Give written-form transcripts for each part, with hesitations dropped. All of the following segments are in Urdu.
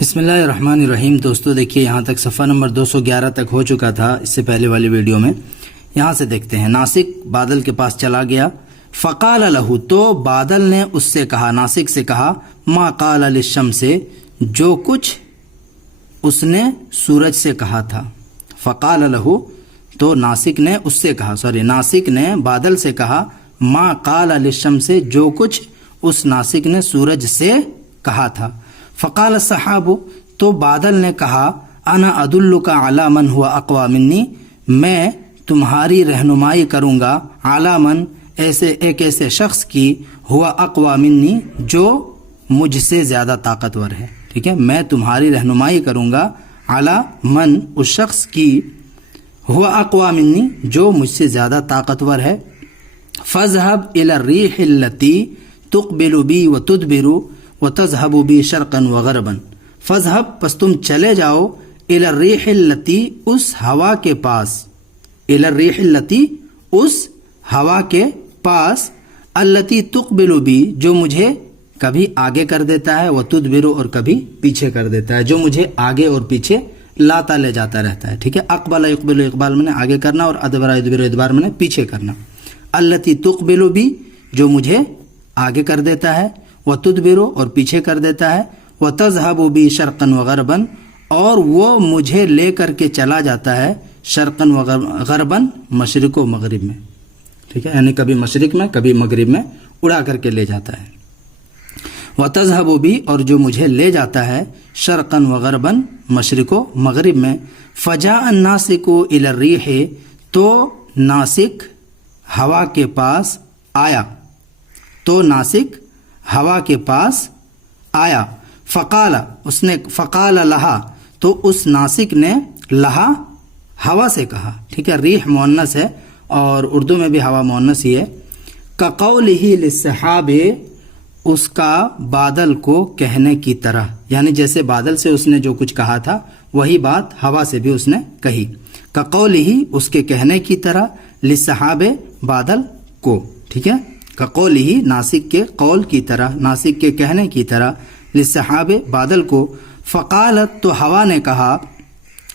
بسم اللہ الرحمن الرحیم۔ دوستو دیکھیے یہاں تک صفحہ نمبر 211 تک ہو چکا تھا اس سے پہلے والی ویڈیو میں۔ یہاں سے دیکھتے ہیں، ناسک بادل کے پاس چلا گیا، فقال لہو، تو بادل نے اس سے کہا، ناسک سے کہا، ما قال للشمس، جو کچھ اس نے سورج سے کہا تھا۔ فقال لہو، تو ناسک نے اس سے کہا، ناسک نے بادل سے کہا، ما قال للشمس، جو کچھ اس ناسک نے سورج سے کہا تھا۔ فقال السحاب، تو بادل نے کہا، انا ادلک علی من هو اقوی منی، میں تمہاری رہنمائی کروں گا، علی من، ایک ایسے شخص کی، ہوا اقوی منی، جو مجھ سے زیادہ طاقتور ہے۔ ٹھیک ہے، میں تمہاری رہنمائی کروں گا، علی من، اس شخص کی، ہوا اقوی منی، جو مجھ سے زیادہ طاقتور ہے۔ فاذهب الى الريح التي تقبل بي وتدبر وتذهب بي شرقا وغربا۔ فاذهب، پس تم چلے جاؤ، الى الريح التي، اس ہوا کے پاس، الى الريح التي، اس ہوا کے پاس، التي تقبل بي، جو مجھے کبھی آگے کر دیتا ہے، وتدبر، اور کبھی پیچھے کر دیتا ہے، جو مجھے آگے اور پیچھے لاتا لے جاتا رہتا ہے۔ ٹھیک ہے، اقبل يقبل، اقبال میں نے آگے کرنا، اور ادبر يدبر، ادبار میں نے پیچھے کرنا۔ التي تقبل بي، جو مجھے آگے کر دیتا ہے، وتدبر، اور پیچھے کر دیتا ہے، وتذهب بي شرقا وغربا، اور وہ مجھے لے کر کے چلا جاتا ہے، شرقا وغربا، مشرق و مغرب میں۔ ٹھیک ہے، یعنی کبھی مشرق میں کبھی مغرب میں اڑا کر کے لے جاتا ہے۔ وتذهب بي، اور جو مجھے لے جاتا ہے، شرقا وغربا، مشرق و مغرب میں۔ فجاء الناسک الى الريح، تو ناسک ہوا کے پاس آیا، تو ناسک ہوا کے پاس آیا۔ فقال، اس نے، فقال لہا، تو اس ناسک نے، لہا، ہوا سے کہا۔ ٹھیک ہے، ریح مؤنث ہے اور اردو میں بھی ہوا مؤنث ہی ہے۔ کقولہ للسحاب، اس کا بادل کو کہنے کی طرح، یعنی جیسے بادل سے اس نے جو کچھ کہا تھا وہی بات ہوا سے بھی اس نے کہی۔ کقولہ، اس کے کہنے کی طرح، للسحاب، بادل کو۔ ٹھیک ہے، کقولہ، ناسک کے قول کی طرح، ناسک کے کہنے کی طرح، للسحاب، بادل کو۔ فقالت، تو ہوا نے کہا،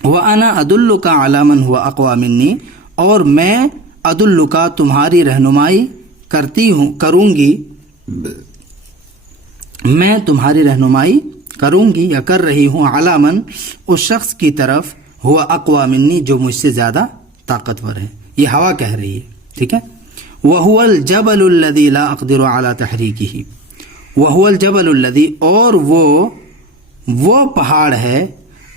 وَأَنَا أَدُلُّكَ عَلَى مَنْ هُوَ أَقْوَى مِنِّي، اور میں أَدُلُّكَ، تمہاری رہنمائی کروں گی، میں تمہاری رہنمائی کروں گی یا کر رہی ہوں، عَلَى مَنْ، اس شخص کی طرف، هُوَ أَقْوَى مِنِّي، جو مجھ سے زیادہ طاقتور ہے۔ یہ ہوا کہہ رہی ہے۔ ٹھیک ہے، وَهُوَ الْجَبَلُ الَّذِي لَا أَقْدِرُ عَلَى تَحْرِيكِهِ، وَهُوَ الْجَبَلُ الَّذِي، اور وہ پہاڑ ہے،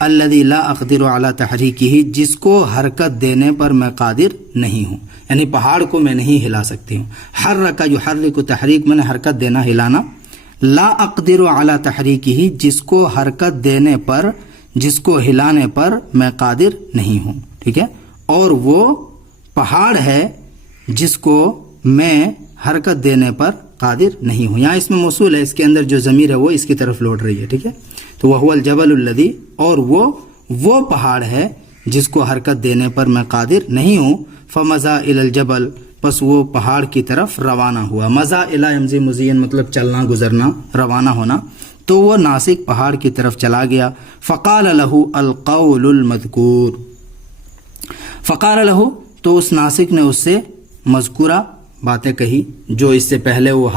الَّذِي لَا أَقْدِرُ عَلَى تَحْرِيكِهِ، جس کو حرکت دینے پر میں قادر نہیں ہوں، یعنی پہاڑ کو میں نہیں ہلا سکتی ہوں۔ حرک یحرک، تحریک میں نے حرکت دینا، ہلانا۔ لا أقدر علی تحریکہ، جس کو حرکت دینے پر، جس کو ہلانے پر میں قادر نہیں ہوں۔ ٹھیک ہے، اور وہ پہاڑ ہے جس کو میں حرکت دینے پر قادر نہیں ہوں۔ یہاں اس میں موصول ہے، اس کے اندر جو ضمیر ہے وہ اس کی طرف لوٹ رہی ہے۔ ٹھیک ہے، تو وَهُوَ الْجَبَلُ الَّذِي، اور وہ پہاڑ ہے جس کو حرکت دینے پر میں قادر نہیں ہوں۔ فَمَضَىٰ إِلَى الْجَبَلِ، پس وہ پہاڑ کی طرف روانہ ہوا۔ مضا الی یمضی مضین، مطلب چلنا، گزرنا، روانہ ہونا۔ تو وہ ناسک پہاڑ کی طرف چلا گیا۔ فقال له القول المذکور، فقال له، تو اس ناسک نے اس سے مذکورہ باتیں کہی، جو اس سے پہلے وہ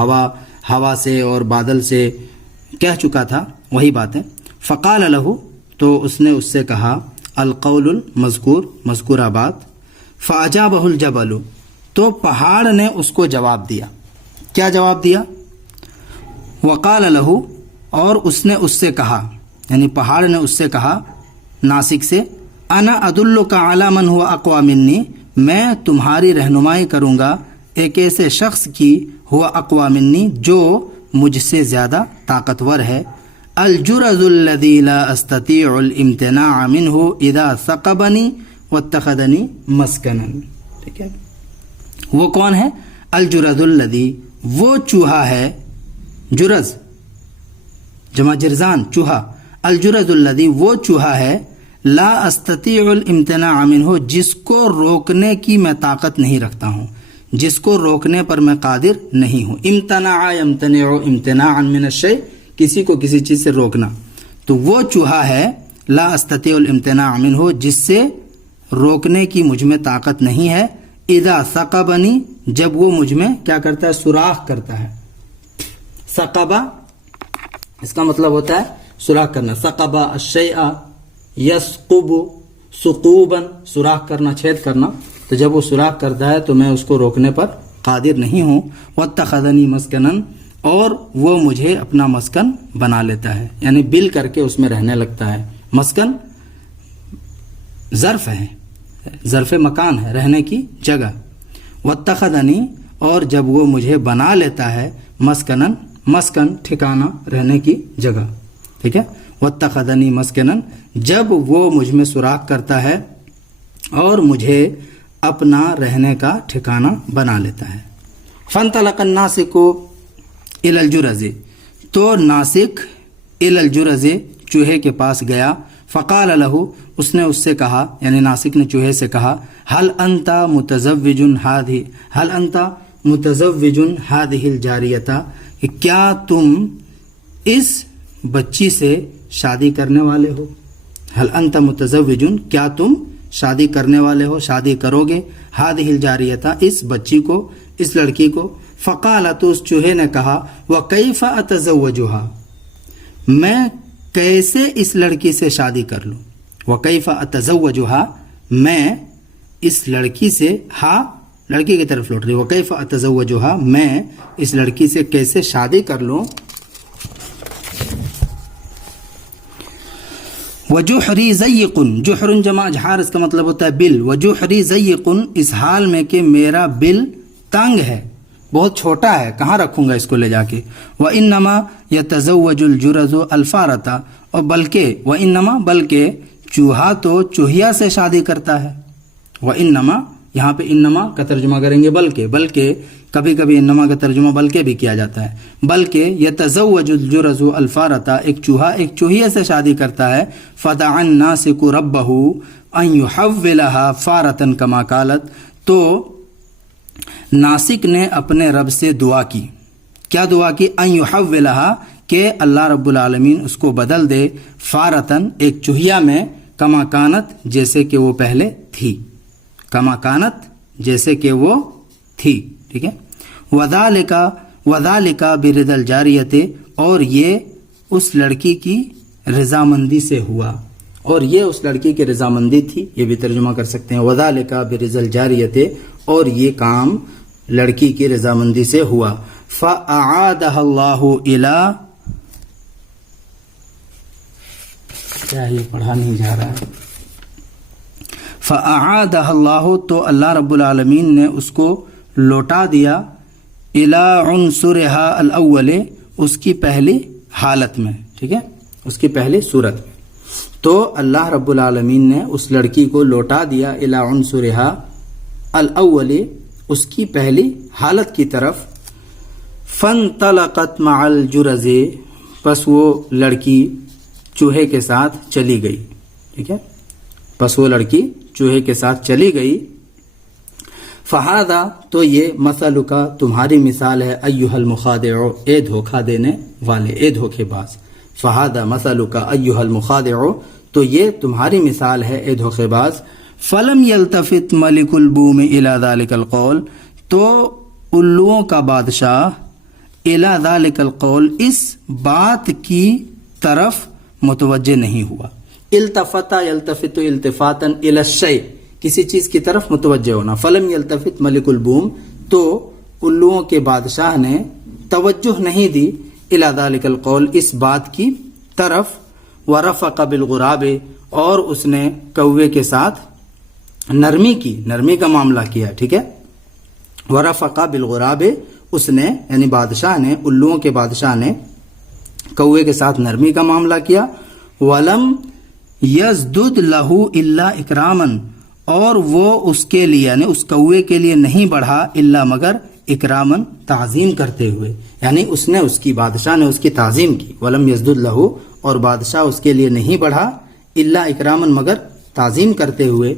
ہوا سے اور بادل سے کہہ چکا تھا، وہی باتیں۔ فقال له، تو اس نے اس سے کہا، القول المذکور، مذکورہ بات۔ فاجابہ الجبل، تو پہاڑ نے اس کو جواب دیا۔ کیا جواب دیا؟ وقال له، اور اس نے اس سے کہا، یعنی پہاڑ نے اس سے کہا ناسک سے، انا ادلک علی من هو اقوی منی، میں تمہاری رہنمائی کروں گا ایک ایسے شخص کی، ہوا اقوی منی، جو مجھ سے زیادہ طاقتور ہے۔ الجرذ الذی لا استطیع الامتناع منہ اذا ثقبنی واتخذنی مسکنا۔ ٹھیک ہے، وہ کون ہے؟ الجرذ الذی، وہ چوہا ہے، جرز جمع جرزان، چوہا۔ الجرذ الذی، وہ چوہا ہے، لا استطیع الامتناع منہ، جس کو روکنے کی میں طاقت نہیں رکھتا ہوں، جس کو روکنے پر میں قادر نہیں ہوں۔ امتناع یمتنع امتناعا من الشیء، کسی کو کسی چیز سے روکنا۔ تو وہ چوہا ہے لا استطیع الامتناع منہ، جس سے روکنے کی مجھ میں طاقت نہیں ہے، اذا ثقبنی، جب وہ مجھ میں کیا کرتا ہے، سوراخ کرتا ہے۔ ثقبہ اس کا مطلب ہوتا ہے سوراخ کرنا، ثقبہ الشیء یثقب ثقوبا، سوراخ کرنا، چھید کرنا، تو جب وہ سوراخ کرتا ہے تو میں اس کو روکنے پر قادر نہیں ہوں۔ واتخذنی مسکنا، اور وہ مجھے اپنا مسکن بنا لیتا ہے، یعنی بل کر کے اس میں رہنے لگتا ہے۔ مسکن ظرف ہے، ظرف مکان ہے، رہنے کی جگہ۔ واتخذنی، اور جب وہ مجھے بنا لیتا ہے، مسکنن، مسکن ٹھکانہ، رہنے کی جگہ، ٹھیک ہے۔ واتخذنی مسکنن، جب وہ مجھ میں سوراخ کرتا ہے اور مجھے اپنا رہنے کا ٹھکانہ بنا لیتا ہے۔ فانطلق الناسک الی الجرذ، تو ناسک الی الجرذ، چوہے کے پاس گیا۔ فقال له، اس نے اس سے کہا، یعنی ناسک نے چوہے سے کہا، هل انت متزوج هذه الجاریہ، کہ کیا تم اس بچی سے شادی کرنے والے ہو؟ هل انت متزوج، کیا تم شادی کرنے والے ہو، شادی کرو گے، هذه الجاریہ، اس بچی کو، اس لڑکی کو۔ فقال، تو اس چوہے نے کہا، وکیف اتزوجها، میں کیسے اس لڑکی سے شادی کر لوں؟ وکیف اتزوجها، میں اس لڑکی سے، ہاں لڑکی کی طرف لوٹ رہی، وکیف اتزوجها، میں اس لڑکی سے کیسے شادی کر لوں۔ وجحری ضیق، جحر جمع جھار، اس کا مطلب ہوتا ہے بل۔ وجحری ضیق، اس حال میں کہ میرا بل تنگ ہے، بہت چھوٹا ہے، کہاں رکھوں گا اس کو لے جا کے۔ وانما یتزوج الجرذ الفارۃ، اور بلکہ، وانما، بلکہ چوہا تو چوہیا سے شادی کرتا ہے۔ وانما، یہاں پہ انما کا ترجمہ کریں گے بلکہ کبھی کبھی انما کا ترجمہ بلکہ بھی کیا جاتا ہے۔ بلکہ یتزوج الجرذ الفارۃ، ایک چوہا ایک چوہیے سے شادی کرتا ہے۔ فدعا الناسک ربہ ان یحولها فارۃ کما قالت، تو ناسک نے اپنے رب سے دعا کی، کیا دعا کی؟ ان یحولها، کہ اللہ رب العالمین اس کو بدل دے، فارتن، ایک چوہیا میں، کما کانت، جیسے کہ وہ پہلے تھی، کما کانت، جیسے کہ وہ تھی، ٹھیک ہے۔ وذالک برضا الجاریۃ، اور یہ اس لڑکی کی رضامندی سے ہوا، اور یہ اس لڑکی کی رضامندی تھی، یہ بھی ترجمہ کر سکتے ہیں، وذالک برضا الجاریۃ، اور یہ کام لڑکی کی رضامندی سے ہوا۔ فاعادها اللہ الی، کیا یہ پڑھا نہیں جا رہا ہے، فاعادها اللہ، تو اللہ رب العالمین نے اس کو لوٹا دیا، الی عنصرها الاول، اس کی پہلی حالت میں، ٹھیک ہے، اس کی پہلی صورت میں۔ تو اللہ رب العالمین نے اس لڑکی کو لوٹا دیا الی عنصرها الاول، اس کی پہلی حالت کی طرف۔ فانطلقت مع الجرذ، پس وہ لڑکی چوہے کے ساتھ چلی گئی، ٹھیک ہے، پس وہ لڑکی چوہے کے ساتھ چلی گئی۔ فہذا، تو یہ مثل کا، تمہاری مثال ہے، ایھا المخادع، اے دھوکہ دینے والے، اے دھوکے باز۔ فہذا مثل کا ایھا المخادع، تو یہ تمہاری مثال ہے، اے دھوکے باز۔ فلم یلتفت ملک البوم الی ذلک القول، تو الوؤں کا بادشاہ الی ذلک القول، اس بات کی طرف متوجہ نہیں ہوا۔ التفت یلتفت التفاتا الی الشیء، کسی چیز کی طرف متوجہ ہونا۔ فلم یلتفت ملک البوم، تو الوؤں کے بادشاہ نے توجہ نہیں دی، الی ذلک القول، اس بات کی طرف۔ ورفق بالغراب، اور اس نے کوے کے ساتھ نرمی کی، نرمی کا معاملہ کیا، ٹھیک ہے۔ ورفق بالغراب، اس نے، یعنی بادشاہ نے، الوؤں کے بادشاہ نے کوے کے ساتھ نرمی کا معاملہ کیا۔ ولم یزدد لہ الا اکراما، اور وہ اس کے لیے، یعنی اس کوے کے لیے نہیں بڑھا، الا مگر اکرامن، تعظیم کرتے ہوئے، یعنی اس نے، اس کی بادشاہ نے اس کی تعظیم کی۔ ولم یزدد لہ، اور بادشاہ اس کے لیے نہیں بڑھا، الا اکرامن، مگر تعظیم کرتے ہوئے،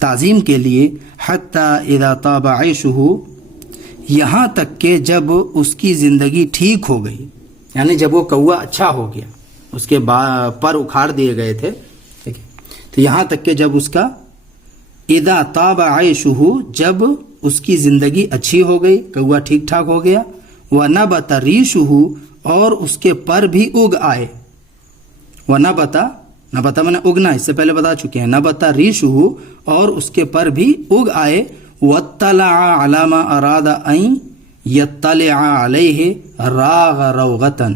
تعظیم کے لیے۔ حتی اذا طاب عیشہ، یہاں تک کہ جب اس کی زندگی ٹھیک ہو گئی، یعنی جب وہ کوا اچھا ہو گیا، اس کے پر اکھاڑ دیے گئے تھے. ٹھیک ہے, تو یہاں تک کہ جب اس کا اذا طاب عیشہ, جب اس کی زندگی اچھی ہو گئی, کوا ٹھیک ٹھاک ہو گیا, ونبت ریشہ, اور اس کے پر بھی اگ آئے. ونبت, نبت میں نے اگنا, اس سے پہلے بتا چکے ہیں. نبت ریشہ, اور اس کے پر بھی اگ آئے. واطلع علی ما اراد ان یطلع علیہ راغ روغتا.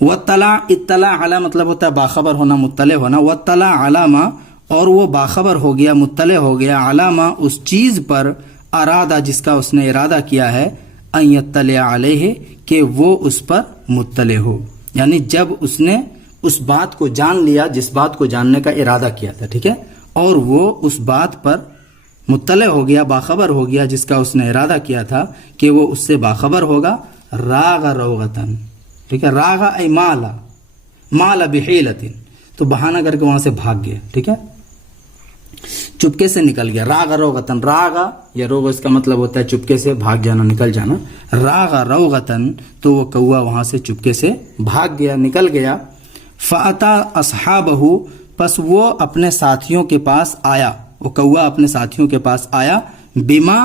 واطلع, اطلاع علی مطلب ہوتا ہے باخبر ہونا, مطلع ہونا. واطلع علی ما, اور وہ باخبر ہو گیا, مطلع ہو گیا, علی ما, اس چیز پر, ارادہ, جس کا اس نے ارادہ کیا ہے, ان یطلع علیہ, کہ وہ اس پر مطلع ہو. یعنی جب اس نے اس بات کو جان لیا جس بات کو جاننے کا ارادہ کیا تھا. ٹھیک ہے, اور وہ اس بات پر مطلع ہو گیا, باخبر ہو گیا, جس کا اس نے ارادہ کیا تھا کہ وہ اس سے باخبر ہوگا. راغ روغتن. ٹھیک ہے, راغ ای مالا, مالا بحیلت, تو بہانہ کر کے وہاں سے بھاگ گیا. ٹھیک ہے, چپکے سے نکل گیا. راغ روغتن, راغ یا روغ اس کا مطلب ہوتا ہے چپکے سے بھاگ جانا, نکل جانا. راغ روغتن, تو وہ کوا وہاں سے چپکے سے بھاگ گیا, نکل گیا. فاتا اصحابہ, پس وہ اپنے ساتھیوں کے پاس آیا, وہ کوا اپنے ساتھیوں کے پاس آیا. بما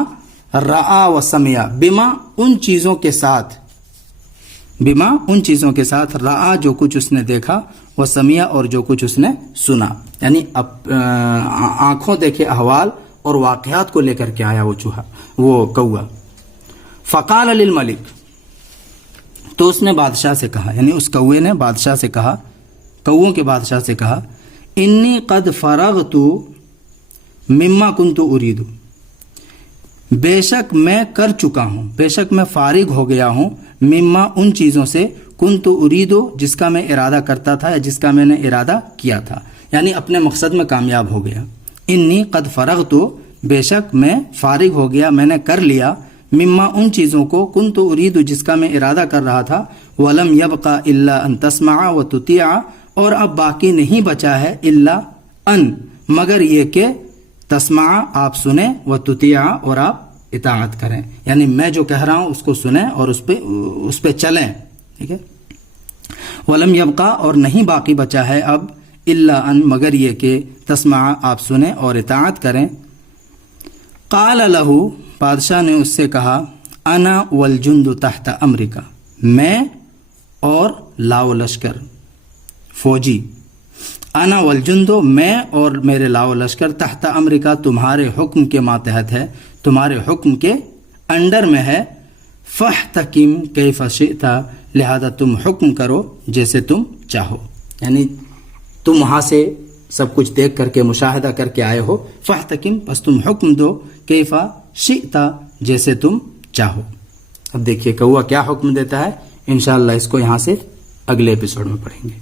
رآ و سمع, بما ان چیزوں کے ساتھ, بما ان چیزوں کے ساتھ, رآ جو کچھ اس نے دیکھا, و سمع اور جو کچھ اس نے سنا. یعنی آنکھوں دیکھے احوال اور واقعات کو لے کر کے آیا وہ چوہا, وہ کوا. فقال للملک, تو اس نے بادشاہ سے کہا, یعنی اس کوے نے بادشاہ سے کہا, کووں کے بادشاہ سے کہا, انی قد فرغت مما کنت ارید, بے شک میں کر چکا ہوں, بے شک میں فارغ ہو گیا ہوں, مما ان چیزوں سے, کنت ارید, جس کا میں ارادہ کرتا تھا یا جس کا میں نے ارادہ کیا تھا, یعنی اپنے مقصد میں کامیاب ہو گیا. انی قد فرغت, بے شک میں فارغ ہو گیا, میں نے کر لیا, مما ان چیزوں کو, کنت ارید, جس کا میں ارادہ کر رہا تھا. ولم یبقى الا ان تسمع وتطیع, اور اب باقی نہیں بچا ہے الا ان, مگر یہ کہ تسمع, آپ سنیں, وتطیع, اور آپ اطاعت کریں. یعنی میں جو کہہ رہا ہوں اس کو سنیں اور اس پہ چلیں. ٹھیک ہے, ولم یبقى, اور نہیں باقی بچا ہے اب, الا ان, مگر یہ کہ تسمع, آپ سنیں اور اطاعت کریں. قال له, بادشاہ نے اس سے کہا, انا والجند تحت امرک, میں اور لاو لشکر, فوجی, انا والجند, میں اور میرے لاو لشکر, تحت امرک, تمہارے حکم کے ماتحت ہے, تمہارے حکم کے انڈر میں ہے. فاحتکم کیف شئت, لہذا تم حکم کرو جیسے تم چاہو. یعنی تم وہاں سے سب کچھ دیکھ کر کے مشاہدہ کر کے آئے ہو. فاحتکم, بس تم حکم دو, کیف شئت, جیسے تم چاہو. اب دیکھیے کوا کیا حکم دیتا ہے, انشاءاللہ اس کو یہاں سے اگلے ایپیسوڈ میں پڑھیں گے.